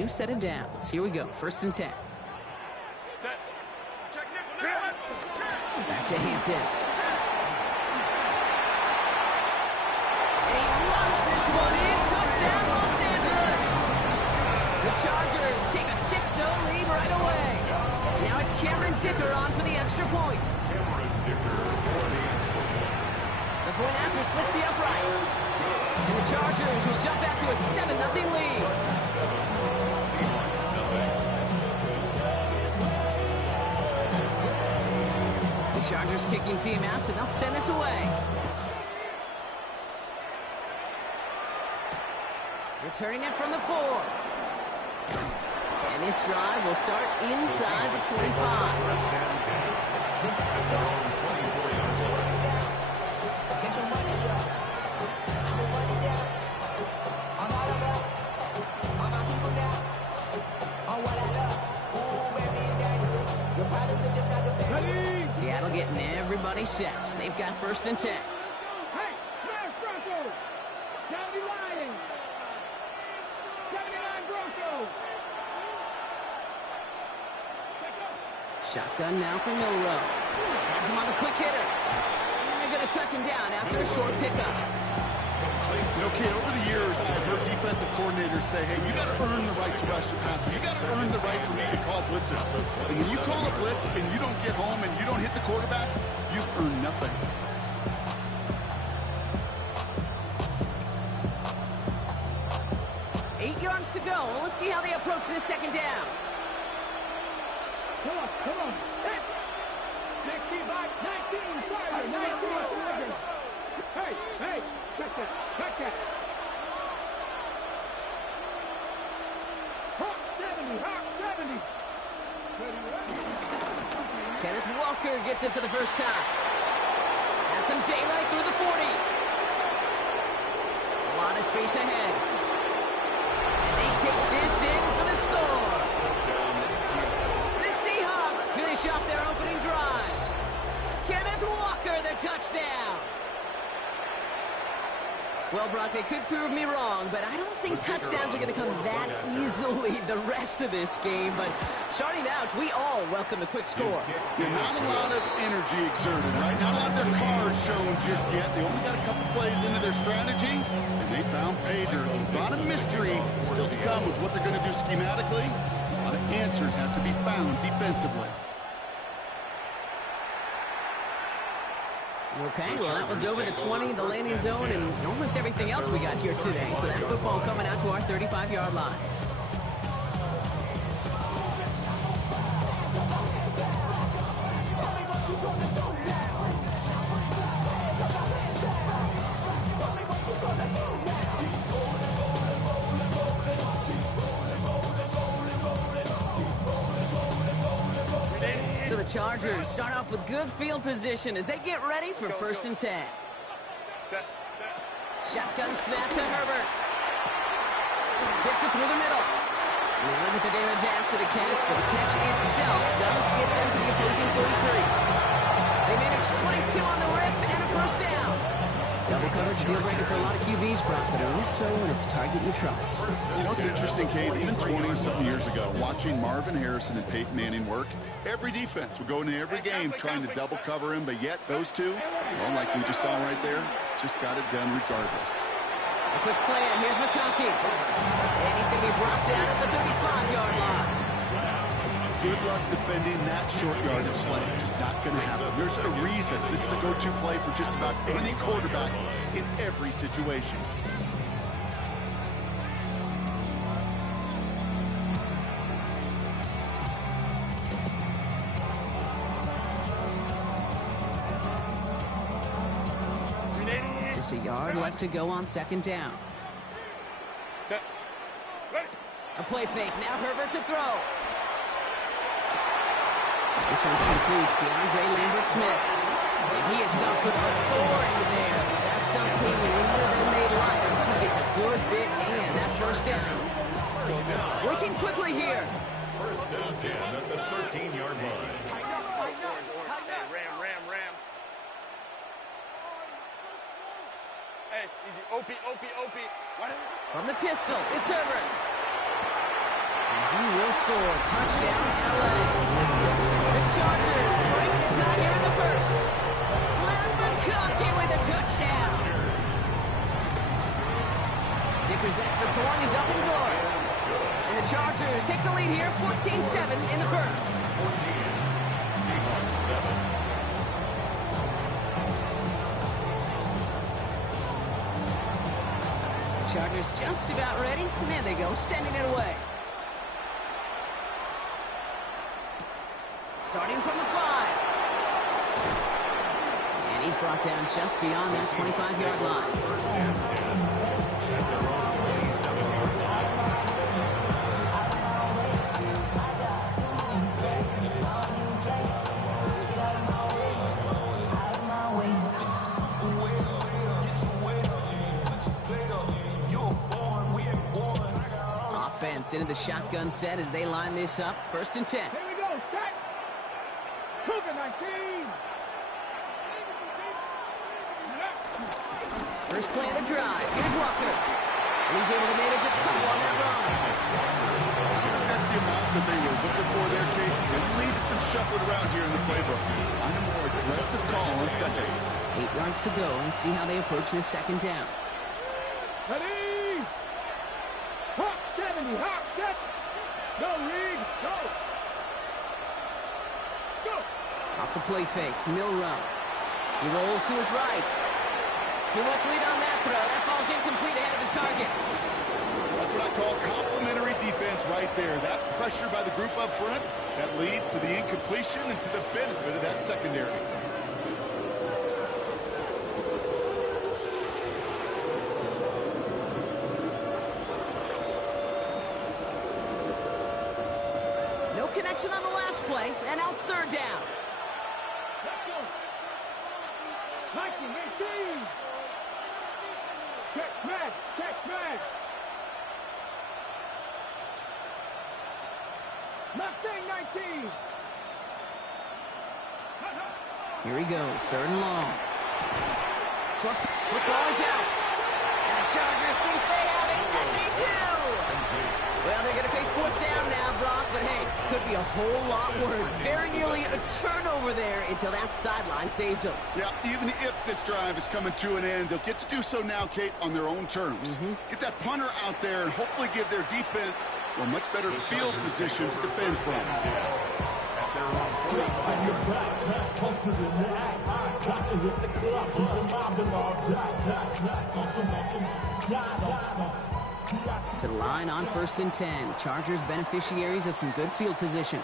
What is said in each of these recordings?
new set of downs. Here we go, 1st and 10. Back to Hampton. And he runs this one in. Touchdown, Los Angeles. The Chargers take a 6-0 lead right away. Now it's Cameron Dicker on for the extra point. The point after splits the uprights. And the Chargers will jump out to a 7-0 lead. The Chargers kicking team out, and they'll send this away. Returning it from the 4. And this drive will start inside the 25. Seattle getting everybody set. They've got 1st and 10. Hey, smash Broncos! County Lions! 79 Broncos! Shotgun now for Milrow. Has him on the quick hitter. And they're going to touch him down after a short pickup. You know, kid, over the years, I've heard defensive coordinators say, hey, you got to earn the right to rush the passer. You got to earn the right for me to call blitzes. And when you call a blitz and you don't get home and you don't hit the quarterback, you've earned nothing. Eight yards to go. Let's see how they approach this 2nd down. Come on. Hey! 65, 19, Tiger, 19, Tiger. Hey, check that. Hawk 70. Kenneth Walker gets it for the first time. Has some daylight through the 40. A lot of space ahead. And they take this in for the score. The Seahawks finish off their opening drive. Kenneth Walker, the touchdown. Well, Brock, they could prove me wrong, but I don't think touchdowns are going to come that easily the rest of this game. But starting out, we all welcome the quick score. Yeah, not a lot of energy exerted, right? Not a lot of their cards shown just yet. They only got a couple plays into their strategy, and they found pay dirt. A lot of mystery still to come with what they're going to do schematically. A lot of answers have to be found defensively. Okay, well, that one's over the 20, the landing zone, and almost everything else we got here today. So that football coming out to our 35-yard line. So the Chargers start off with good field position as they get ready for 1st and 10. Shotgun snap to Herbert. Gets it through the middle. They limit the damage after the catch, but the catch itself does get them to the opposing 43. They manage 22 on the rip and a 1st down. Double coverage, deal breaker for a lot of QBs, Brock, but only so when it's a target you trust. You know, it's interesting, Kate, even 20-something years ago, watching Marvin Harrison and Peyton Manning work, every defense would go into every game trying to double cover him, but yet those two, well, like we just saw right there, just got it done regardless. A quick slant, here's McConkey. And he's going to be brought down at the 35-yard line. Good luck defending that short yardage slant. Just not going to happen. There's a reason this is a go-to play for just about any quarterback in every situation. Just a yard left to go on 2nd down. A play fake. Now Herbert to throw. This one's complete. DeAndre Lambert-Smith. And he is stopped with authority there. But that stop came later than they'd like. As he gets a good bit and that 1st down. Working quickly here. 1st down 10 at the 13-yard line. Ram. Hey, easy. OP. From the pistol, it's Herbert. He will score. Touchdown, LA. The Chargers break the tie here in the first. Leonard McConkey with a touchdown. Dicker's extra point is up and good. And the Chargers take the lead here, 14-7 in the first. 14. Seahawks 7. Chargers just about ready. And there they go, sending it away. Starting from the 5. And he's brought down just beyond that 25-yard line. First and 10. At their own 27-yard line. Offense into the shotgun set as they line this up. First and 10. Here we go, set. Cougar 19. First play of the drive. Here's Walker. And he's able to manage a couple on that run. I think that's the amount that they were looking for there, Kate. It leads to some shuffling around here in the playbook. On a more aggressive call on second. 8 yards to go. Let's see how they approach this second down. Ready. Hop 70. Hop set. Go, Reed. Go. Go. Off the play fake. Milrow. He rolls to his right. Too much lead on that throw. That falls incomplete ahead of his target. That's what I call complimentary defense right there. That pressure by the group up front, that leads to the incompletion and to the benefit of that secondary. No connection on the last play, and now it's third down. Let's go. 19, 18. Check smash. Check smash. Mustang 19. Here he goes, third and long. Short football is out. And the Chargers think they have it, and they do. Well, they're going to face fourth down now, Brock, but hey, could be a whole lot worse. Very nearly a turnover there until that sideline saved them. Yeah, even if this drive is coming to an end, they'll get to do so now, Kate, on their own terms. Get that punter out there and hopefully give their defense a much better field position to defend from. At their own 45-yard To the line on first and 10. Chargers beneficiaries of some good field position.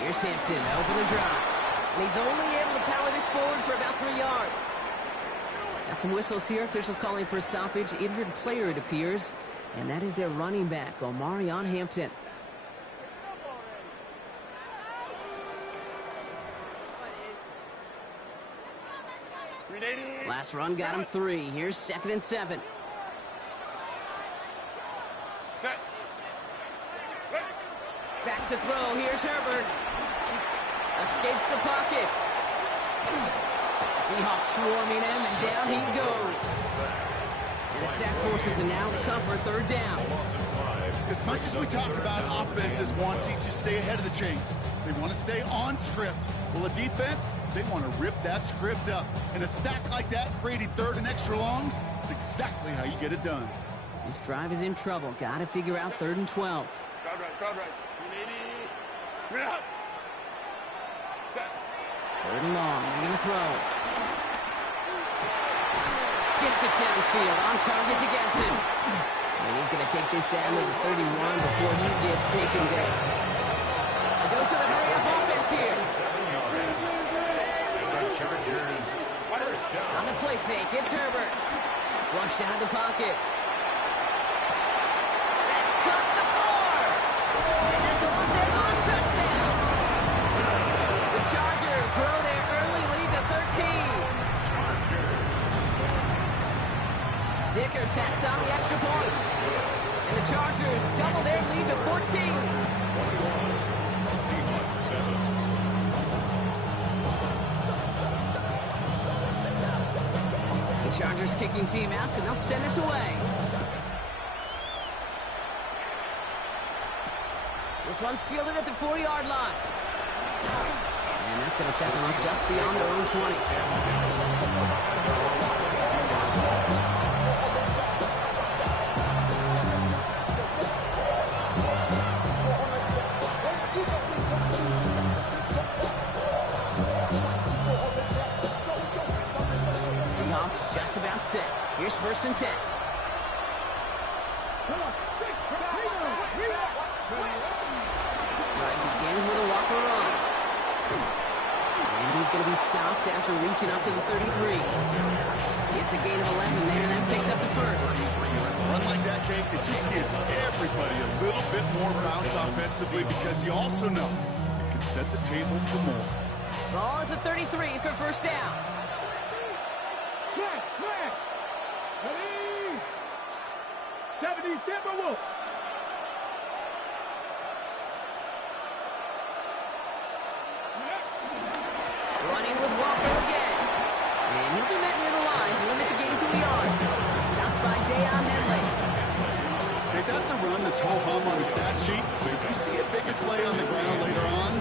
Here's Hampton, open the drive. And he's only able to power this forward for about 3 yards. Got some whistles here. Officials calling for a stoppage. Injured player, it appears. And that is their running back, Omarion Hampton. Last run got him 3. Here's second and 7. Back to throw. Here's Herbert. Escapes the pocket. Seahawks swarming him, and down he goes. And the sack forces a now tougher third down. As much as we talk about offenses wanting to stay ahead of the chains, they want to stay on script. Well, a defense, they want to rip that script up. And a sack like that, creating third and extra longs, it's exactly how you get it done. This drive is in trouble. Got to figure out third and 12. Crowd right. Read up. Set. Third and long. They're going to throw. Gets it downfield. On target to Getson. And he's going to take this down to the 31 before he gets taken down. A dose of the hurry-up offense here. 7 yards. And the Chargers first down. On the play fake, it's Herbert. Flushed out of the pocket. That's caught at the 4. And that's a Los Angeles touchdown. The Chargers grow their early lead to 13. Dicker tacks on the extra point. And the Chargers double their lead to 14. 21. Seahawks 7. The Chargers kicking team out, and they'll send this away. This one's fielded at the 4-yard line. And that's going to set them up just beyond their own 20. Seahawks just about set. Here's 1st and 10. Begins with a Walker run. And he's going to be stopped after reaching up to the 33. It's a gain of 11 there, and that picks up the 1st. Run like that, Kate, it just gives everybody a little bit more bounce offensively because you also know it can set the table for more. Ball at the 33 for 1st down. Flag. Ready? 70 Timberwolves. Running with Walker again. And he'll be met near the line to limit the gain to a yard. Stopped by Deion Henley. Hey, that's a run that's ho-hum on the stat sheet, but if you see a bigger play on the ground later on,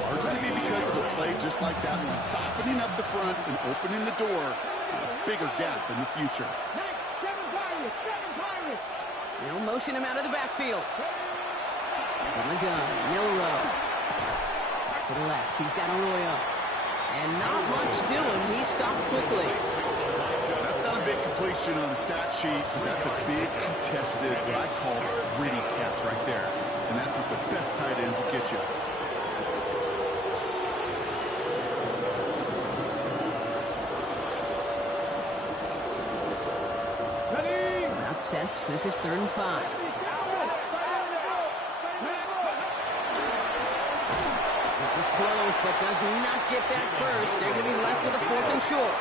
largely be because of a play just like that one, softening up the front and opening the door for a bigger gap in the future. Seven Pirates. They'll motion him out of the backfield. From the gun, Milrow. To the left, he's got Arroyo. And not much doing. He's stopped quickly. That's not a big completion on the stat sheet, but that's a big contested, what I call gritty catch right there. And that's what the best tight ends will get you. Ready? Not set. This is 3rd and 5. This is close, but does not get that first. They're going to be left with a 4th and short.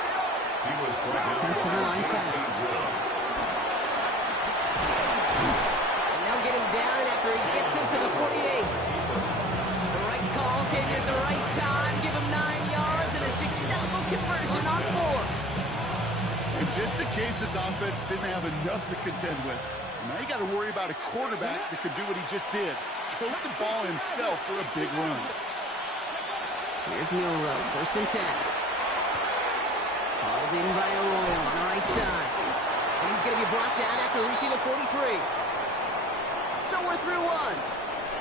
Offensive line fast. And they'll get him down after he gets him to the 48. The right call came in at the right time. Give him 9 yards and a successful conversion on 4. And just in case this offense didn't have enough to contend with, now you got to worry about a quarterback that could do what he just did. Tote the ball himself for a big run. Here's Milrow, 1st and 10. Hauled in by Arroyo on the right side. And he's going to be brought down after reaching the 43. So we're through one.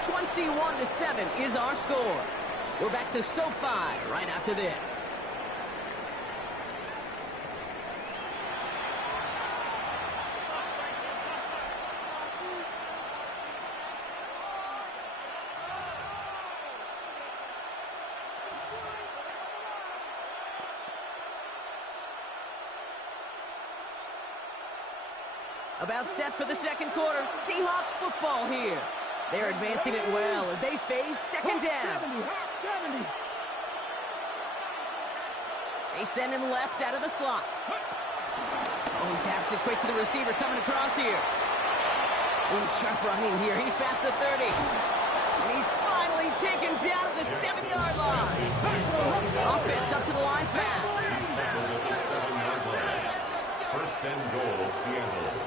21-7 is our score. We're back to SoFi right after this. About set for the 2nd quarter. Seahawks football here. They're advancing it well as they face 2nd down. 70. They send him left out of the slot. Oh, he taps it quick to the receiver coming across here. Ooh, sharp running here. He's past the 30. And he's finally taken down at the 7-yard line. Offense up to the line fast. 7-yard line. 1st and goal, Seattle.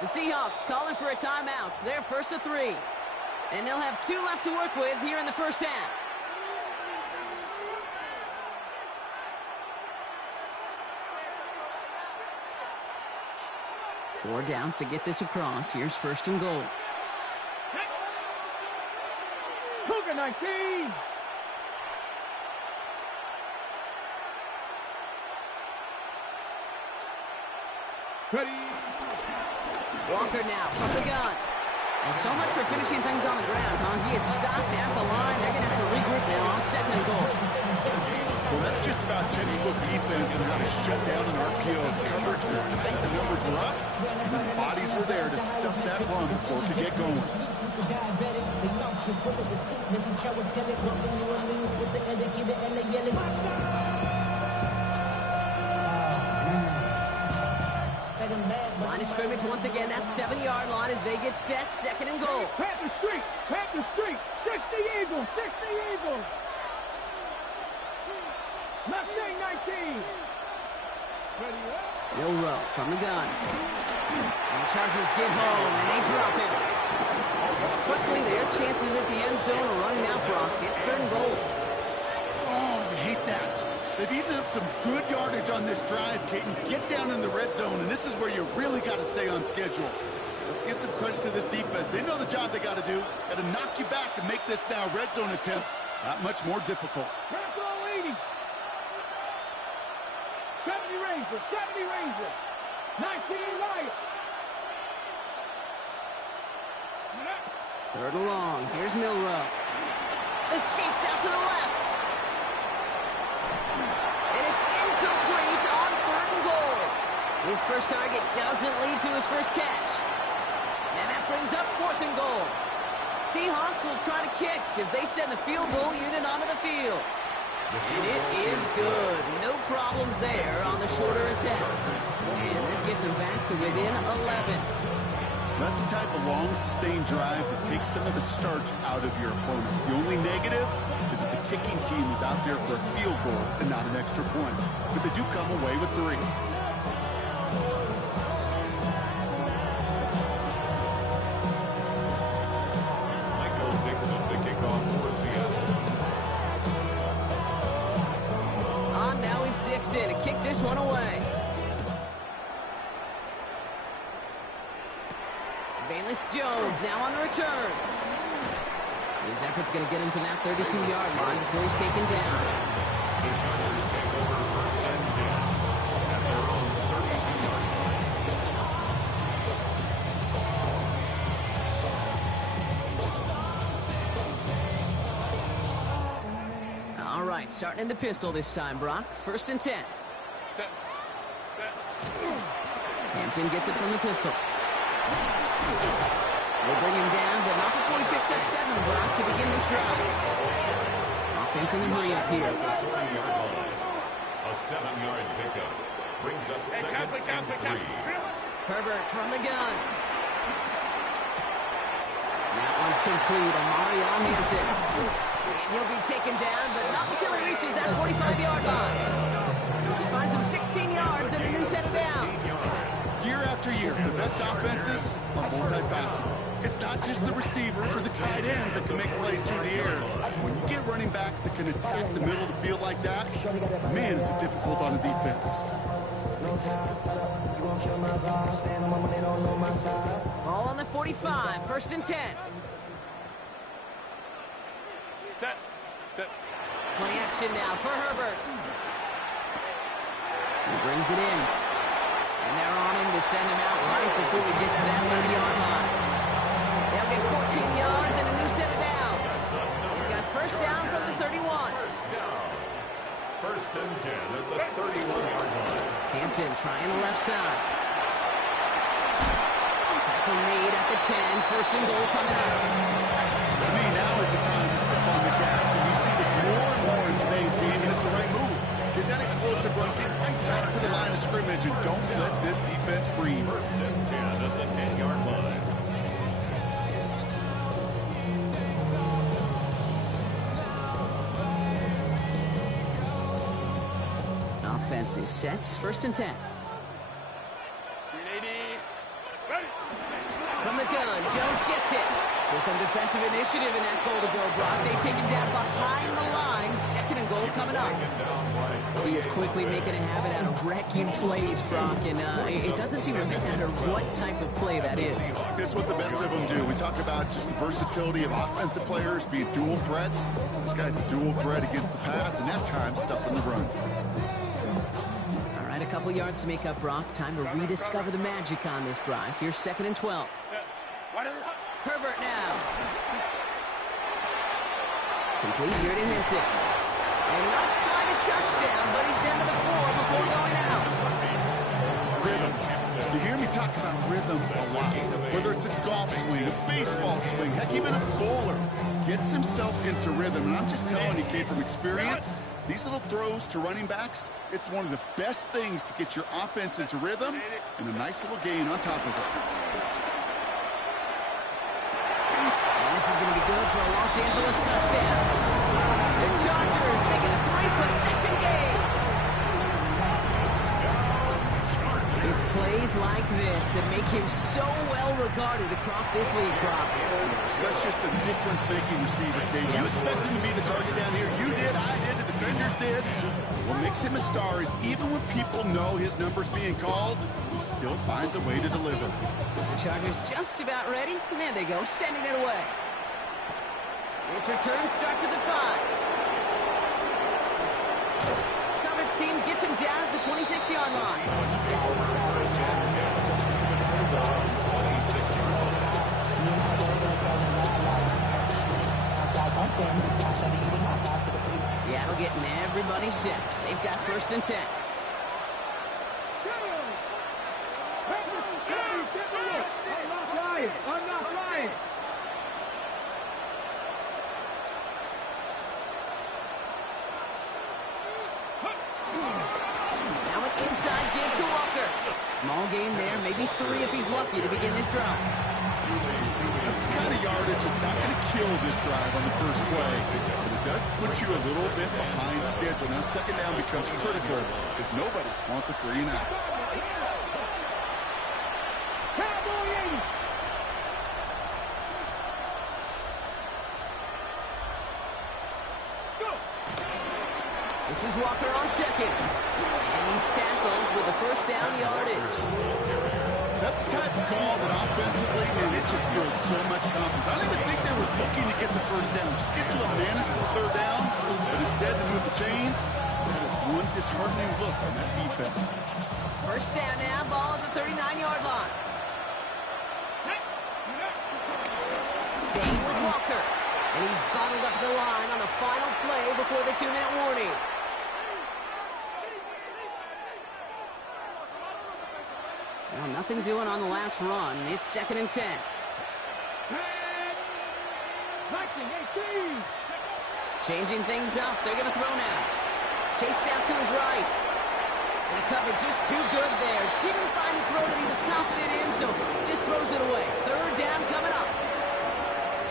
The Seahawks calling for a timeout. They're 1st and 3. And they'll have 2 left to work with here in the 1st half. Four downs to get this across. Here's 1st and goal. Cougar 19. Ready? Walker now from the gun. Well, so much for finishing things on the ground, huh? He is stopped at the line. They're going to have to regroup now on 2nd and goal. Well, that's just about textbook defense and how to shut down an RPO. The coverage was tight, the numbers were up, and the bodies were there to stuff that run before it could get going. Line of scrimmage once again, that 7-yard line as they get set, 2nd and goal. Panther Street, 60 Eagles, 60 Eagles. Left zone running out, Brock. It's 3rd and goal. Oh, I hate that. They've eaten up some good yardage on this drive, Caden. Get down in the red zone, and this is where you really got to stay on schedule. Let's give some credit to this defense. They know the job they got to do. Got to knock you back and make this now red zone attempt that much more difficult. Tackle 80. 70 Rangers, 70 Rangers. 19 Riot. 3rd and long. Here's Milrow. Escapes out to the left. And it's incomplete on 3rd and goal. His first target doesn't lead to his first catch. And that brings up 4th and goal. Seahawks will try to kick as they send the field goal unit onto the field. And it is good. No problems there on the shorter attempt. And that gets them back to within 11. That's the type of long, sustained drive that takes some of the starch out of your opponent. The only negative is that the kicking team is out there for a field goal and not an extra point. But they do come away with 3. Michael Dixon, the kickoff for Seattle. Now is Dixon to kick this one away. Valus Jones now on the return. His effort's going to get him to that 32-yard line before he's taken down. The Chargers take over 1st and 10 at their own 32-yard line. All right, starting in the pistol this time, Brock. 1st and 10. Hampton gets it from the pistol. They bring him down, but not before he picks up 7, Brock, to begin this drive. Offense in the hurry up here. 40-yard line. A 7-yard pickup brings up 2nd and 3. Herbert from the gun. That one's complete. Amarion Hampton. And he'll be taken down, but not until he reaches that 45-yard line. He finds him 16 yards and a new set of downs. Year after year, the best offenses are multifaceted. It's not just the receivers or the tight ends that can make plays through the air. When you get running backs that can attack the middle of the field like that, man, is it difficult on the defense. Ball on the 45, 1st and 10. Set. Play action now for Herbert. He brings it in. And they're on him to send him out right before he gets to that 30-yard line. They'll get 14 yards and a new set of downs. They've got 1st down from the 31. 1st down. 1st and 10 at the 31-yard line. Hampton trying the left side. Tackle made at the 10. 1st and goal coming up. To me, now is the time to step on the gas, and we see this more and more in today's game, and it's the right move. Get that explosive run, get right back to the line of scrimmage, and don't let this defense breathe. 1st and 10 at the 10-yard line. Offense is set. 1st and 10. From the gun, Jones gets it. So some defensive initiative in that goal to go, Brock. They take him down behind the line. 2nd and goal coming up. He is quickly making a habit out of wrecking plays, Brock, and it doesn't seem to matter what type of play that is. That's what the best of them do. We talk about just the versatility of offensive players being dual threats. This guy's a dual threat against the pass, and that time stuffing the run. All right, a couple yards to make up, Brock. Time to rediscover the magic on this drive. Here's 2nd and 12. Herbert now. Complete here to Hampton. And not quite a touchdown, but he's down to the 4 before going out. Rhythm. You hear me talk about rhythm a lot. Whether it's a golf swing, a baseball swing, heck, even a bowler gets himself into rhythm. And I'm just telling you, Kate, from experience, these little throws to running backs, it's one of the best things to get your offense into rhythm and a nice little gain on top of it. This is going to be good for a Los Angeles touchdown. The Chargers making a 3-possession game. It's plays like this that make him so well regarded across this league, Brock. Such He's just a difference-making receiver, Kate. You expect him to be the target down here. You did, I did, the defenders did. What makes him a star is even when people know his number's being called, he still finds a way to deliver. The Chargers just about ready. There they go, sending it away. This return starts at the 5. Coverage team gets him down at the 26-yard line. Seattle getting everybody set. They've got 1st and 10. I'm not lying. Now an inside give to Walker. Small gain there, maybe 3 if he's lucky to begin this drive. That's the kind of yardage that's not going to kill this drive on the first play, but it does put you a little bit behind schedule. Now 2nd down becomes critical because nobody wants a 3 and out. This is Walker on 2nd. And he's tackled with the 1st down yardage. That's the type of call that offensively, man, it just builds so much confidence. I don't even think they were looking to get the 1st down. Just get to a manageable 3rd down, but instead to move the chains. That is one disheartening look on that defense. 1st down now, ball at the 39-yard line. Staying with Walker. And he's bottled up the line on the final play before the 2-minute warning. Well, nothing doing on the last run. It's 2nd and 10. Changing things up. They're going to throw now. Chased out to his right. And the cover just too good there. Didn't find the throw that he was confident in, so just throws it away. 3rd down coming up.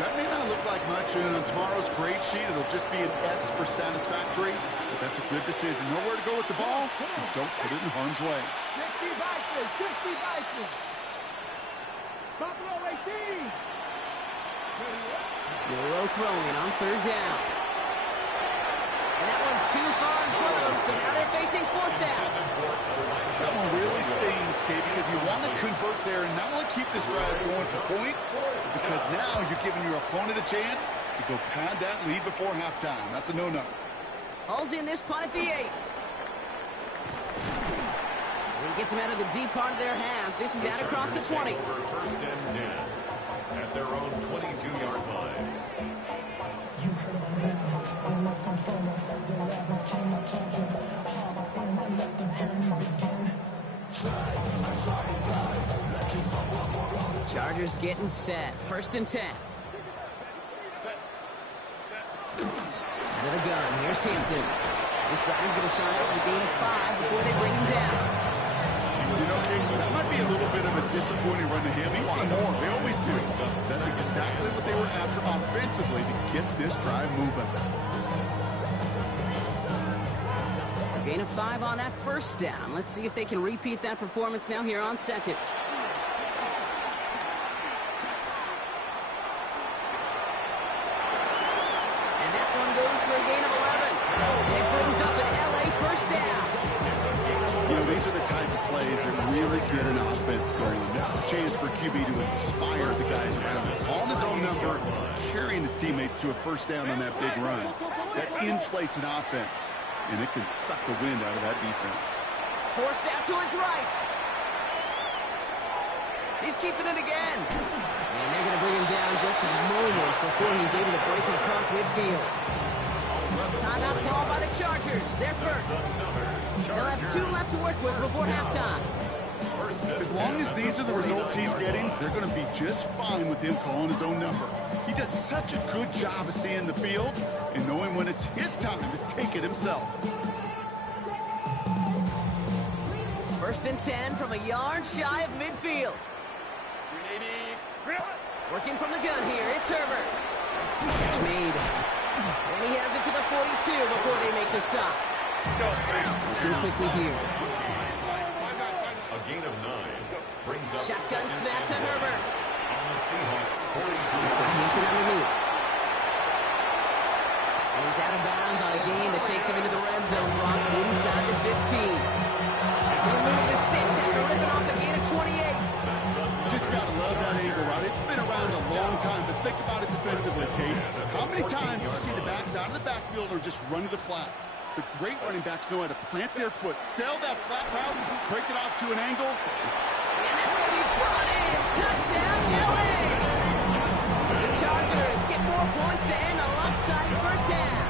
That may not look like much, and on tomorrow's grade sheet, it'll just be an S for satisfactory, but that's a good decision. Nowhere to go with the ball, and don't put it in harm's way. 60 Vikings. Buffalo 18. Euro throwing on 3rd down. And that one's too far in front of them, so now they're facing 4th down. That one really stings, Kate, because you want to convert there and not only keep this drive going for points, because now you're giving your opponent a chance to go pad that lead before halftime. That's a no-no. Hulls in this punt at the 8. And he gets him out of the deep part of their half. This is out across the 20. 1st and 10 at their own 22-yard line. You heard me, I lost control of every level, came I told you, hard I let the journey begin. Chargers getting set. 1st and 10. Out of the gun, here's Hampton. This drive's going to start out with a gain of 5 before they bring him down. You know, Kate, that might be a little bit of a disappointing run to him. He wanted more. They always do. That's exactly what they were after offensively to get this drive moving. So gain of 5 on that 1st down. Let's see if they can repeat that performance now here on 2nd. And that one goes for a gain of 11. And it brings up an LA 1st down. You know, these are the type of plays that really get an offense going. This is a chance for QB to inspire the guys around him. Calling his own number, carrying his teammates to a 1st down on that big run. That inflates an offense, and it can suck the wind out of that defense. Forced out to his right. He's keeping it again. And they're going to bring him down just a moment before he's able to break it across midfield. Timeout called by the Chargers. They're first. They'll have 2 left to work with before halftime. As long as these are the results he's getting, they're going to be just fine with him calling his own number. He does such a good job of seeing the field and knowing when it's his time to take it himself. 1st and 10 from a yard shy of midfield. Working from the gun here, it's Herbert. Catch made. And he has it to the 42 before they make their stop. Looking quickly here. A gain of 9 brings up Shotgun 2nd snap to and 1 Herbert. on the Seahawks 42. Hampton many times you see the backs out of the backfield or just run to the flat? The great running backs know how to plant their foot, sail that flat route, break it off to an angle. And that's going to be brought in. Touchdown, LA! The Chargers get more points to end a lopsided first half.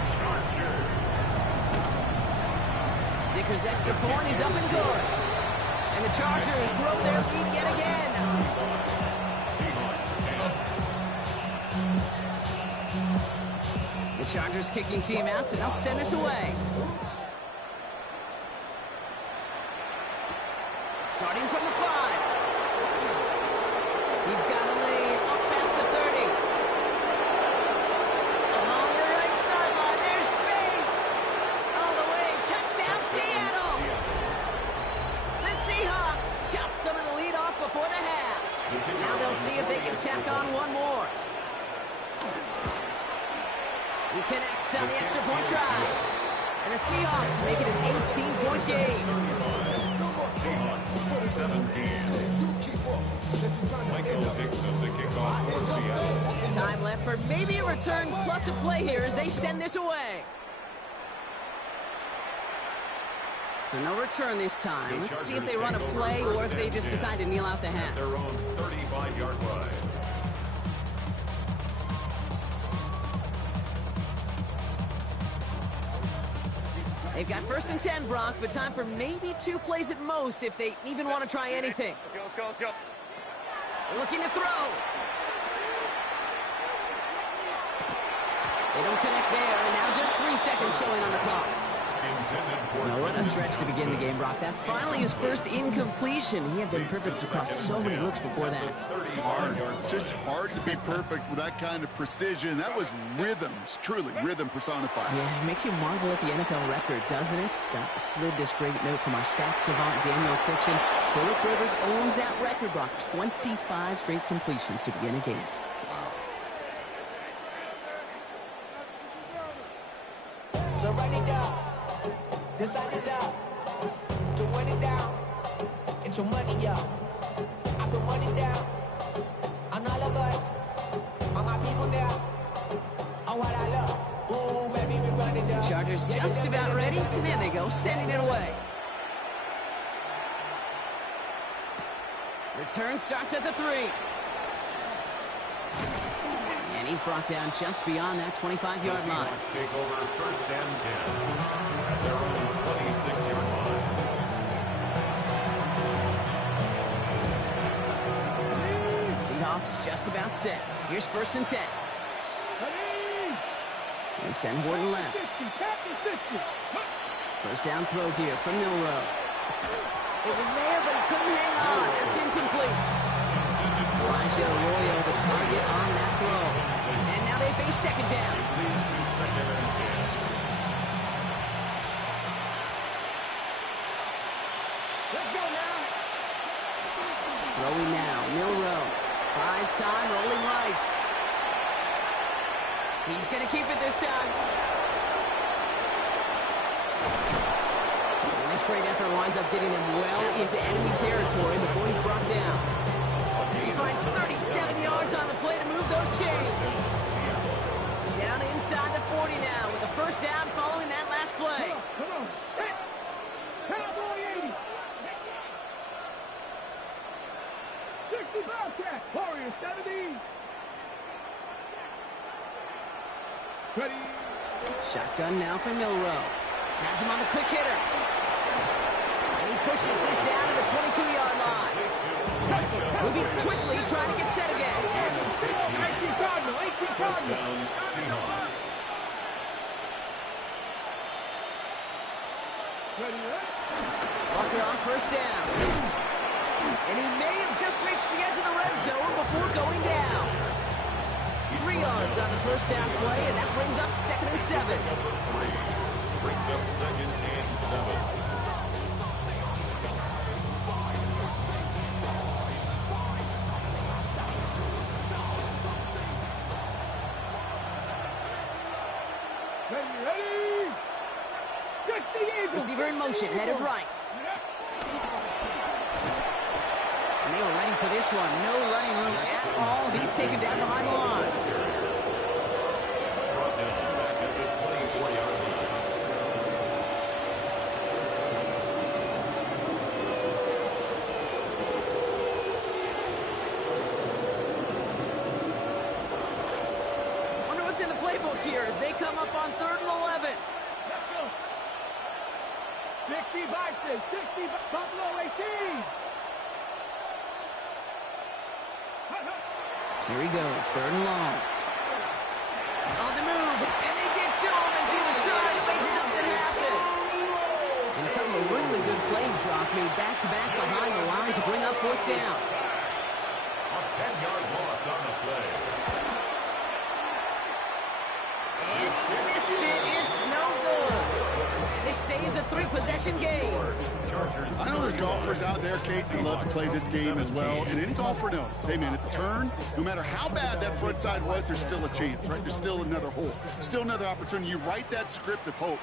Dicker's extra point is up and good. And the Chargers grow their lead yet again. The Chargers kicking team out, and they'll send this away. Starting from the 5. He's got a lead up past the 30. Along the right sideline, there's space. All the way, touchdown Seattle. The Seahawks chop some of the lead off before the half. Now they'll see if they can tack on one more. He connects on the extra point try. And the Seahawks make it an 18-point game. Seahawks 17. Michael Dixon, the kickoff for Seattle. Time left for maybe a return plus a play here as they send this away. So no return this time. Let's see if they run a play or if they just decide to kneel out the half. Their own 35-yard line. They've got 1st and 10, Brock, but time for maybe 2 plays at most if they even want to try anything. Let's go. Looking to throw. They don't connect there, and now just 3 seconds showing on the clock. Well, what a stretch to begin the game, Brock. That finally his first incompletion. He had been perfect across so many looks before that. Hard. It's just hard to be perfect with that kind of precision. That was rhythms, truly rhythm personified. Yeah, it makes you marvel at the NFL record, doesn't it? Slid this great note from our stats savant, Daniel Kitchen. Phillip Rivers owns that record, Brock. 25 straight completions to begin a game. So run it down. This side is out. To run it down. Get your money up. I put money down. On all of us. On my people now. On what I love. Ooh, baby, we run it down. Chargers just about ready. There they go, sending it away. Return starts at the 3. And he's brought down just beyond that 25-yard line. Seahawks take over 1st and 10 at their own 26-yard line. Seahawks just about set. Here's 1st and 10. They send Horton left. 1st down throw here from Milroe. It was there, but he couldn't hang on. That's incomplete. Elijah Arroyo, the target on that throw. And now they face 2nd down. Leads to 2nd and 10. Let's go now. Throwing now, Milroe. Buys time, rolling right. He's going to keep it this time. And this great effort winds up getting them well into enemy territory before he's brought down. He finds 37 yards on the play to move those chains. Down inside the 40 now with a 1st down following that last play. Come on. Hit. Cowboy 80. 60 Bobcat. Warriors 70. Ready. Shotgun now for Milroe. Has him on the quick hitter. And he pushes this down to the 22-yard line. Moving quickly, trying to get set again. 18 Cardinal. 18 1st Cardinal. down, Seahawks. Ready. Walker on 1st down. And he may have just reached the edge of the red zone before going down. 3 yards on the 1st down play, and that brings up 2nd and 7. Brings up 2nd and 7. Ready. 60 Eagles. Receiver in motion, headed right. And they were ready for this one. No running room at all. He's taken down behind the line. here as they come up on 3rd and 11. Let's go. 60 Bison, 60 Buffalo 18. Here he goes, 3rd and long. On the move, and they get to him as he was trying to make something happen. And a couple of really good plays, Brock, made back-to-back behind the line to bring up 4th down. A 10-yard loss on the play. And he missed it. It's no good. And this stays a 3-possession game. I know there's golfers out there, Kate, who love to play this game as well. And any golfer knows, hey, man, at the turn, no matter how bad that front side was, there's still a chance, right? There's still another hole, still another opportunity. You write that script of hope.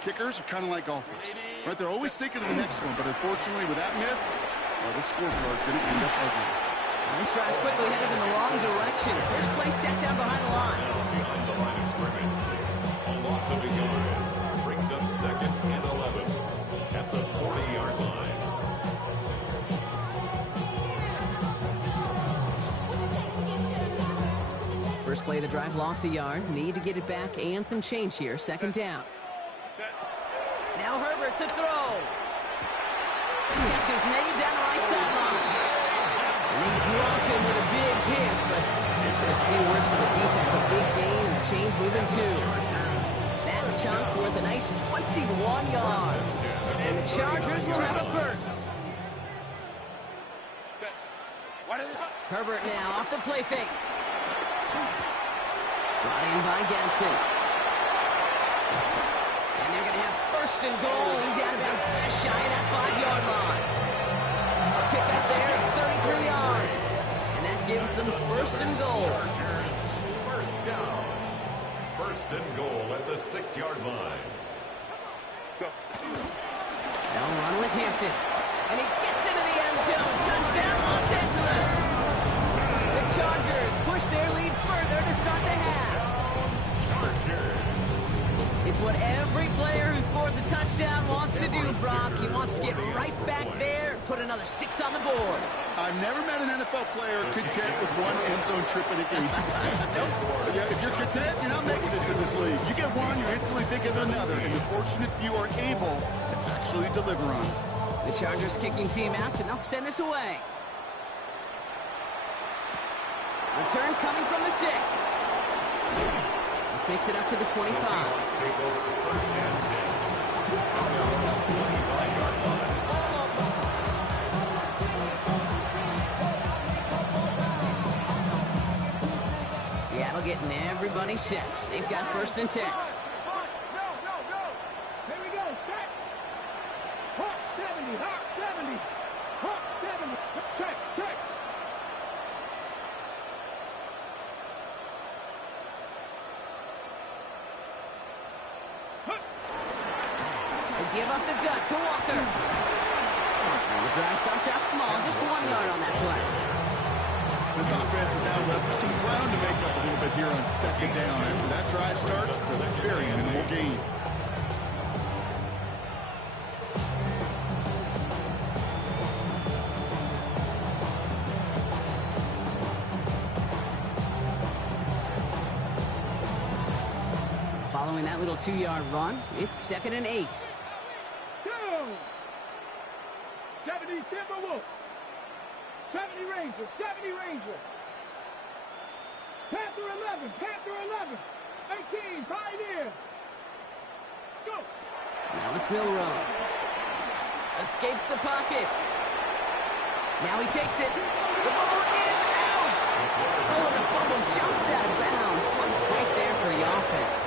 Kickers are kind of like golfers, right? They're always thinking of the next one, but unfortunately, with that miss, well, this scorecard's going to end up ugly. This drive's quickly headed in the wrong direction. First play set down behind the line. Behind the line of scrimmage. A loss of a yard brings up 2nd and 11 at the 40-yard line. First play of the drive lost a yard. Need to get it back and some change here. 2nd down. Now Herbert to throw. Catch is made down the right sideline. And they drop him with a big hit, but that's going to steal worse for the defense. A big gain, and the chain's moving too. That chunk worth a nice 21 yards. And the Chargers will have a first. Herbert now off the play fake. Brought in by Gadsden. And they're going to have 1st and goal. He's out of bounds just shy of that 5-yard line. A pick up there at 33 yards. And that gives them 1st and goal. Chargers, 1st down. 1st and goal at the 6-yard line. They'll run with Hampton. And he gets into the end zone. Touchdown, Los Angeles. The Chargers push their lead further to start the half. It's what every player who scores a touchdown wants to do, Brock. He wants to get right back there and put another 6 on the board. I've never met an NFL player content with one end zone trip in a game. Yeah, if you're content, you're not making it to this league. You get one, you're instantly thinking of another, and the fortunate few are able to actually deliver on it. The Chargers kicking team out, and they'll send this away. Return coming from the 6. This makes it up to the 25. Seahawks take over 1st and 10. Seattle getting everybody set. They've got 1st and 10. Go. Here we go. Set. Hawk 70. Hawk 70. Hawk 70. Check. They give up the gut to Walker. And the drive starts out small, just 1 yard on that play. This offense is now left with some ground to make up a little bit here on 2nd down. After that drive starts, with a very minimal gain. Following that little 2-yard run, it's 2nd and 8. 70 Timberwolves. 70 Rangers. 70 Rangers. Panther 11. Panther 11. 18 Pioneer. Go. Now it's Milrow. Escapes the pocket. Now he takes it. The ball is out. Oh, the fumble jumps out of bounds. What a break there for the offense.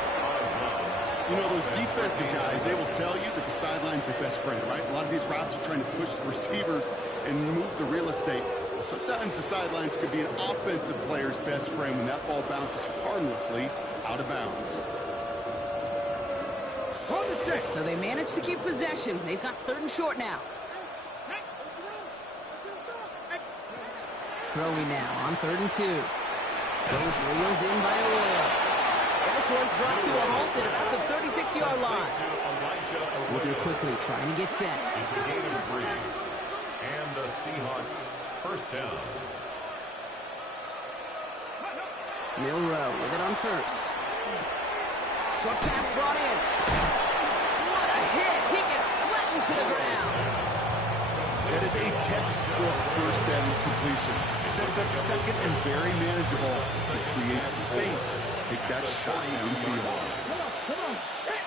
You know, those defensive guys, they will tell you that the sideline's their best friend, right? A lot of these routes are trying to push the receivers and move the real estate. Well, sometimes the sidelines could be an offensive player's best friend when that ball bounces harmlessly out of bounds. So they managed to keep possession. They've got 3rd and short now. Throwing now on 3rd and 2. Goes reeled in by Arroyo. And this one's brought to a halt at about the 36-yard line. Looking quickly, trying to get set. It's a gain of 3. And the Seahawks 1st down. Milrow with it on 1st. Short pass brought in. What a hit! He gets flattened to the ground. That is a textbook first down completion. Sets up second and very manageable. It creates space to take that shot downfield. Come on. Hit.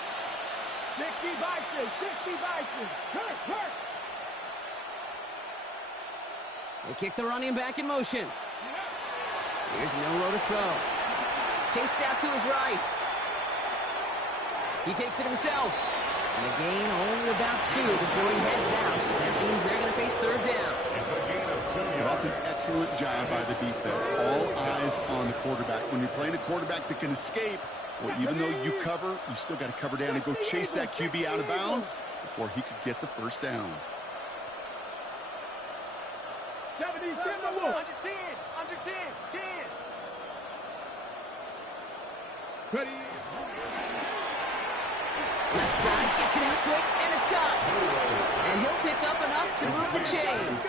60 Bison. 60 Bison. Hurt. They kick the running back in motion. Here's Milroe to throw. Chased out to his right. He takes it himself. And a gain only about 2 before he heads out. That means they're going to face third down. It's a gain of 2 yards. Well, that's an excellent job by the defense. All eyes on the quarterback. When you're playing a quarterback that can escape, well, even though you cover, you still got to cover down and go chase that QB out of bounds before he could get the first down. 70, Timberwolves. Under 10. Ready. Left side gets it out quick, and it's caught. And he'll pick up enough to move the chains.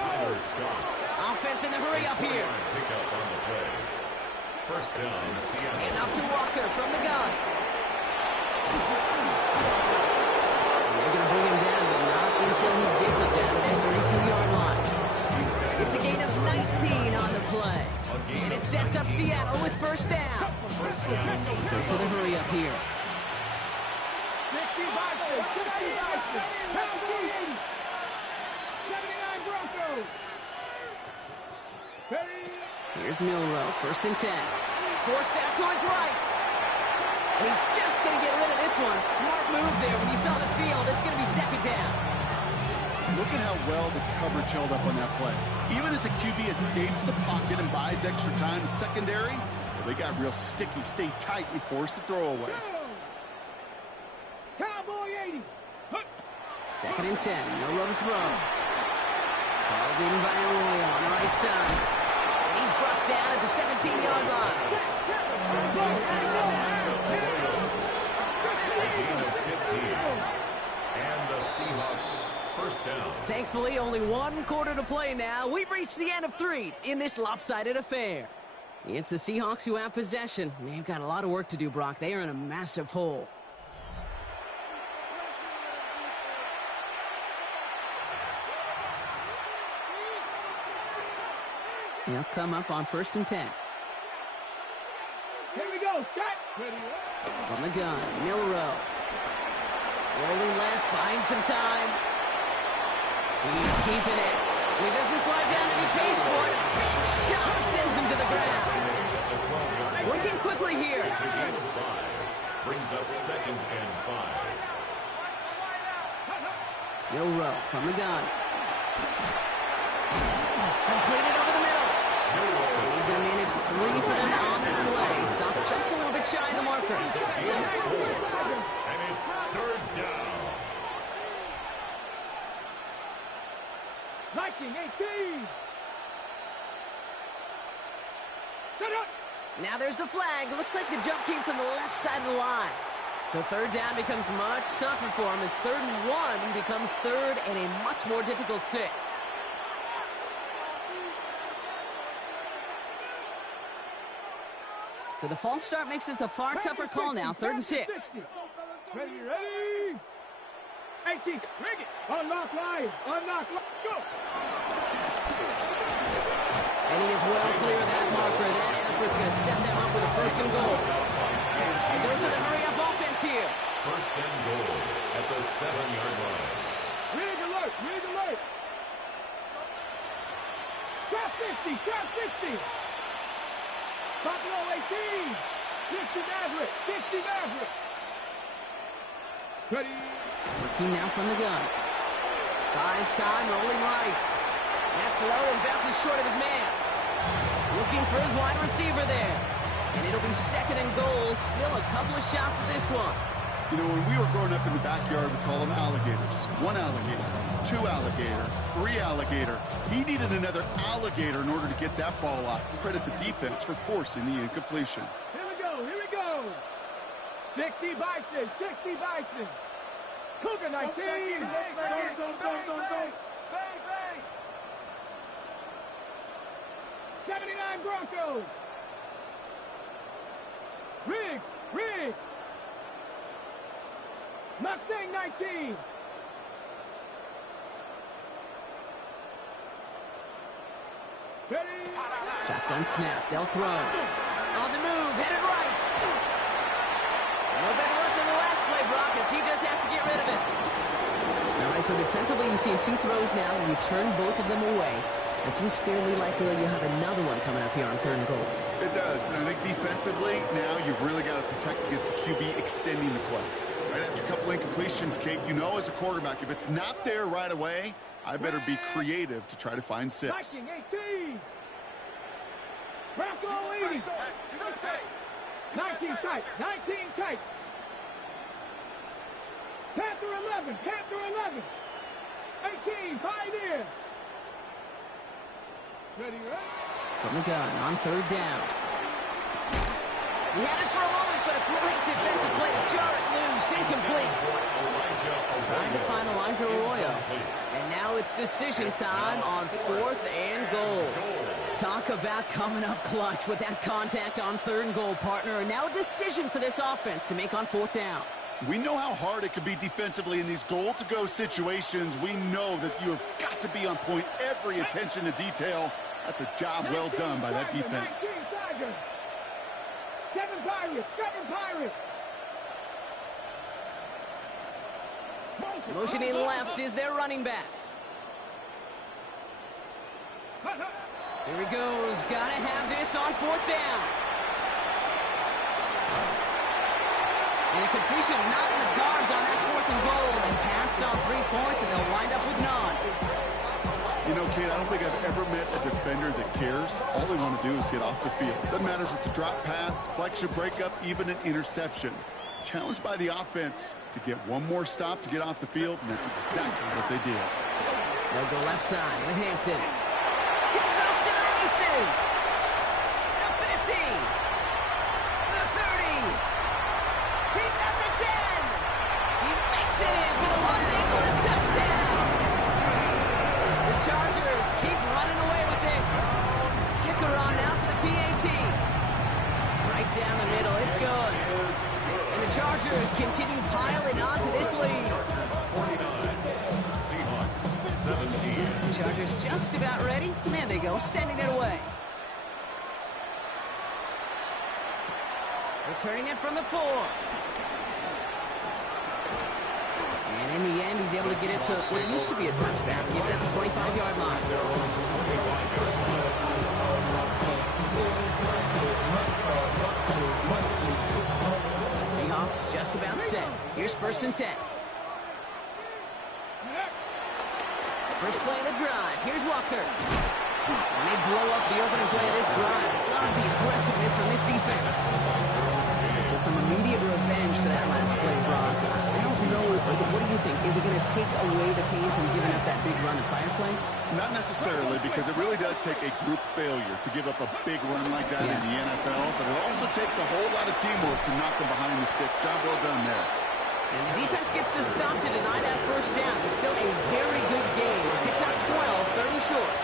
Offense in the hurry up here. Pick up on the play. First down, Seattle. And off to Walker from the gun. They're going to bring him down, but not until he gets it down to that 32-yard line. It's a gain of 19 on the play. And it sets up Seattle with first down. So the hurry up here. 60 Bison. 60 Bison. Penalty. 79 Broncos. Ready. Here's Milroe, first and 10. Forced out to his right. And he's just going to get rid of this one. Smart move there when you saw the field. It's going to be second down. Look at how well the coverage held up on that play. Even as the QB escapes the pocket and buys extra time secondary, they got real sticky, stay tight, and force the throw away. Cowboy 80. Second and 10. Milroe to throw. Called in by Arroyo on the right side. And he's brought down at the 17-yard line. Gain of 15. And the Seahawks first down. Thankfully, only one quarter to play now. We've reached the end of 3 in this lopsided affair. It's the Seahawks who have possession. They've got a lot of work to do, Brock. They are in a massive hole. They'll come up on first and 10. Here we go, Scott. Ready. From the gun, Milroe. Rolling left, buying some time. He's keeping it. He doesn't slide down and he pays for it. Big shot sends him to the ground. Working quickly here. It's a gain of 5. Brings up second and 5. Milroe from the gun. Completed over the middle. He's going to manage 3 for them on the play. Stop just a little bit shy of the marker. It's a gain of 4. And it's third down. Viking 18. Set up. Now there's the flag. Looks like the jump came from the left side of the line. So third down becomes much tougher for him as third and 1 becomes third and a much more difficult 6. So the false start makes this a far tougher call now. Third and 6. Ready. 18. Rig it. Unlock line. Go. And he is well clear of that marker. That effort's going to set them up with a first and goal. And those are the hurry-up offense here. First and goal at the 7-yard line. Rig alert. Trap 50. Buffalo 18. 60 Maverick. Ready. Working now from the gun. Buys time, rolling right. That's low and bounces short of his man. Looking for his wide receiver there. And it'll be second and goal. Still a couple of shots at this one. You know, when we were growing up in the backyard, we call them alligators. 1 alligator, 2 alligator, 3 alligator. He needed another alligator in order to get that ball off. Credit the defense for forcing the incompletion. Here we go. 60 Bison. Cougar 19. Bang. 79 Broncos. Riggs. Mustang 19. Ready? Shotgun snap. They'll throw. On the move. Headed right. No better luck than the last play, Brock, as he just has to get rid of it. All right, so defensively, you've seen 2 throws now, and you turn both of them away. It seems fairly likely you have another one coming up here on 3rd and goal. It does, and I think defensively, now you've really got to protect against the QB extending the play. Right after a couple incompletions, Kate, you know as a quarterback, if it's not there right away, I better be creative to try to find 6. 19-18. Bronco 80. 19 tight. 19 tight. Panther 11. Panther 11. 18. Pioneer. Ready, right? From the gun on 3rd down. He had it for a moment, but a great defensive play to jar it loose. Incomplete. Trying to find Elijah Arroyo. And now it's decision time on 4th and goal. Talk about coming up clutch with that contact on 3rd and goal, partner. And now a decision for this offense to make on 4th down. We know how hard it can be defensively in these goal-to-go situations. We know that you have got to be on point, every attention to detail. That's a job well done by that defense. 19 7 Pirates. 7 Pirates. Motioning left is their running back. Here he goes. Gotta have this on 4th down. And a completion not in the cards on that 4th and goal. And passed on 3 points, and they'll wind up with none. You know, Kate, I don't think I've ever met a defender that cares. All they want to do is get off the field. Doesn't matter if it's a drop pass, deflection, breakup, even an interception. Challenged by the offense to get one more stop to get off the field, and that's exactly what they did. They'll go left side with Hampton. He's off to the races. The 50. The 30. He's at the 10. He makes it in for the Los Angeles touchdown. The Chargers keep running away with this. Kicker on now for the PAT. Right down the middle. It's good. And the Chargers continue piling onto this lead. 49. Seahawks 17. Chargers just about ready. There they go, sending it away. Returning it from the 4. And in the end, he's able to get it to what used to be a touchback. It's at the 25-yard line. Seahawks just about set. Here's 1st and 10. First play of the drive. Here's Walker. And they blow up the opening play of this drive. Love the aggressiveness from this defense. So some immediate revenge for that last play, Brock. I don't know. What do you think? Is it going to take away the pain from giving up that big run at fire play? Not necessarily, because it really does take a group failure to give up a big run like that in the NFL, but it also takes a whole lot of teamwork to knock them behind the sticks. Job well done there. And the defense gets the stop to deny that 1st down. It's still a very good game. They picked up 12, 3rd and short.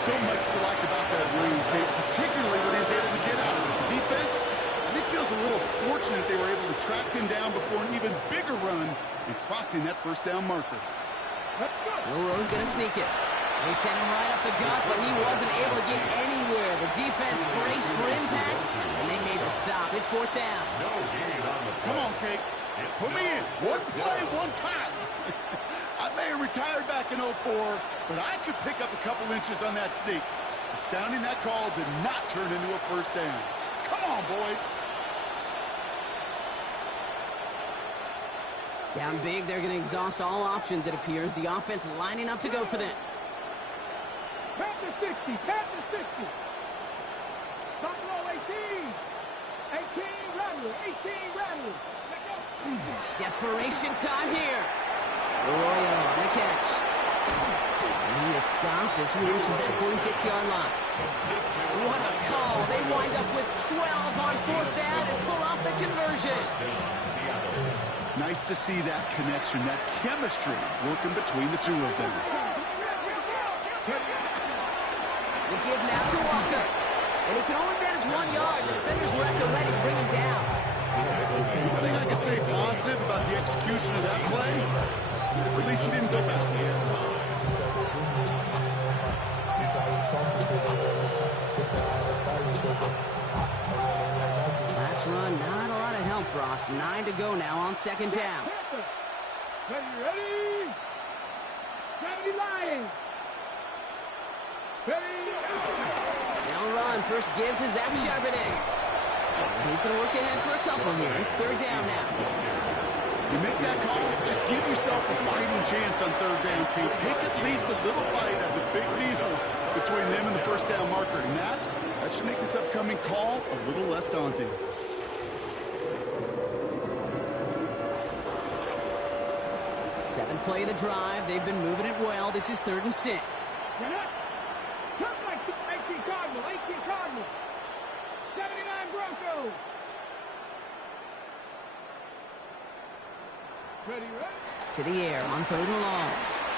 So much to like about that range, particularly when he's able to get out of it. The defense, I think, feels a little fortunate they were able to track him down before an even bigger run and crossing that 1st down marker. Milroe's going to sneak it. They sent him right up the gut, but he wasn't able to get anywhere. The defense braced for impact, and they made the stop. It's 4th down. Come on, Kate. Put me in. One play, one time. I may have retired back in 04, but I could pick up a couple inches on that sneak. Astounding that call did not turn into a 1st down. Come on, boys. Down big, they're going to exhaust all options, it appears. The offense lining up to go for this. Panther 60. Panther 60. Buffalo 18. 18 Rattler. 18 Rattler. Desperation time here. Arroyo on the catch. And he is stopped as he reaches that 46-yard line. What a call. They wind up with 12 on 4th down and pull off the conversion. Nice to see that connection, that chemistry working between the two of them. The give now to Walker. And he can only manage 1 yard. The defenders were at the ready to bring him down. I think I can can say positive about the execution of that play, at least he didn't go backwards. Last run, not a lot of help, Brock. 9 to go now on second down. Ready? 70 Lions. Ready? Now run. First give to Zach Charbonnet. He's going to work ahead for a couple here. It's third down now. You make that call, just give yourself a fighting chance on third down, Kate. Take at least a little bite of the big deal between them and the first down marker. And that should make this upcoming call a little less daunting. Seventh play of the drive. They've been moving it well. This is 3rd and 6. Come like 18 Cardinal, 18 Cardinal. 79 Broncos. Ready? To the air on 3rd and long.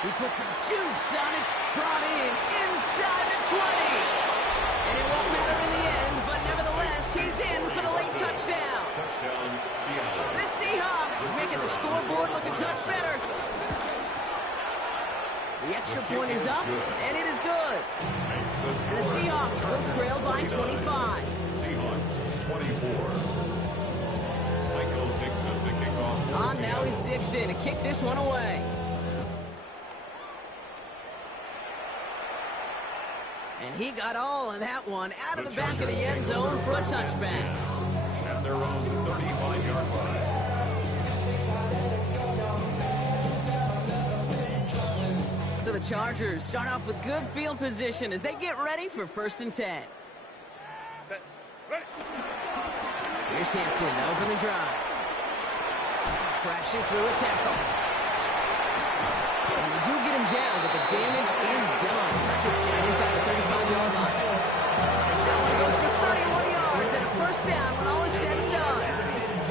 He puts some juice on it. Brought in inside the 20. And it won't matter in the end, but nevertheless, he's in for the late touchdown. Touchdown, Seattle. The Seahawks making the scoreboard look a touch better. The extra point is up, and it is good. And the Seahawks will trail by 25. Seahawks 24. Michael Dixon, the kickoff. On now is Dixon to kick this one away. And he got all of that one out of the back of the end zone for a touchback. At their own 35-yard line. So the Chargers start off with good field position as they get ready for 1st and 10. Here's Hampton to open the drive. Crashes through a tackle. And they do get him down, but the damage is done. He skips down inside the 35-yard line. That one goes for 31 yards and a first down when all is said and done.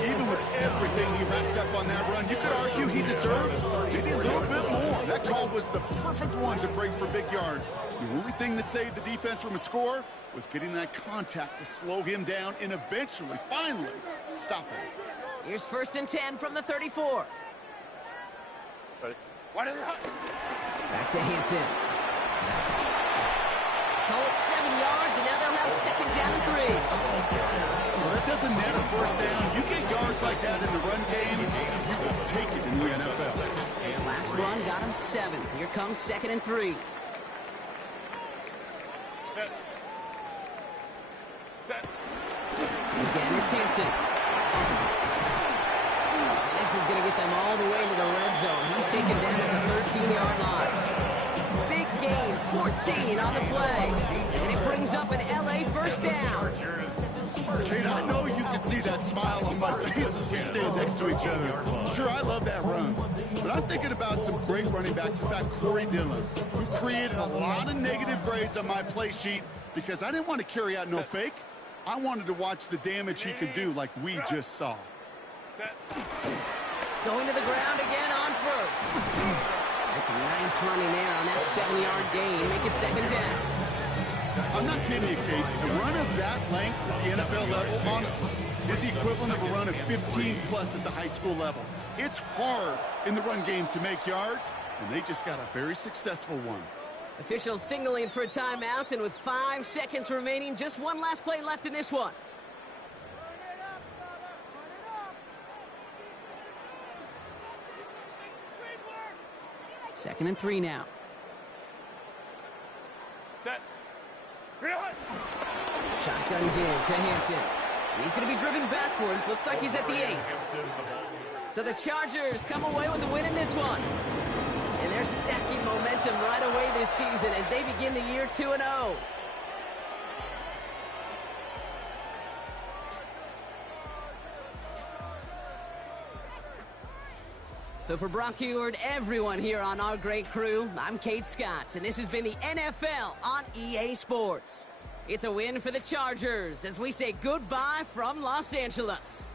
Even with everything he racked up on that run, you could argue he deserved maybe a little bit more. That call was the perfect one to break for big yards. The only thing that saved the defense from a score was getting that contact to slow him down and eventually, finally, stop him. Here's 1st and 10 from the 34. Back to Hampton. Call it 7 yards, and now they'll have 2nd down and 3. Well, that doesn't net a first down. You get yards like that in the run game, you will take it in the NFL. Last run got him 7. Here comes 2nd and 3. Again, it's Hampton. This is going to get them all the way to the red zone. He's taken down at the 13-yard line. Big gain, 14 on the play. And it brings up an LA first down. Kate, I know you can see that smile on my face as we stand next to each other. Sure, I love that run. But I'm thinking about some great running backs. In fact, Corey Dillon, who created a lot of negative grades on my play sheet because I didn't want to carry out no fake. I wanted to watch the damage he could do like we just saw. Going to the ground again on first. That's a nice running there on that 7-yard gain. Make it 2nd down. I'm not kidding you, Kate. A run of that length at the NFL level, honestly, is the equivalent of a run of 15-plus at the high school level. It's hard in the run game to make yards, and they just got a very successful one. Officials signaling for a timeout, and with 5 seconds remaining, just one last play left in this one. Second and 3 now. Set. Shotgun give to Hampton. He's going to be driven backwards. Looks like he's at the 8. So the Chargers come away with the win in this one. And they're stacking momentum right away this season as they begin the year 2-0. So for Brock Huard, everyone here on our great crew, I'm Kate Scott, and this has been the NFL on EA Sports. It's a win for the Chargers as we say goodbye from Los Angeles.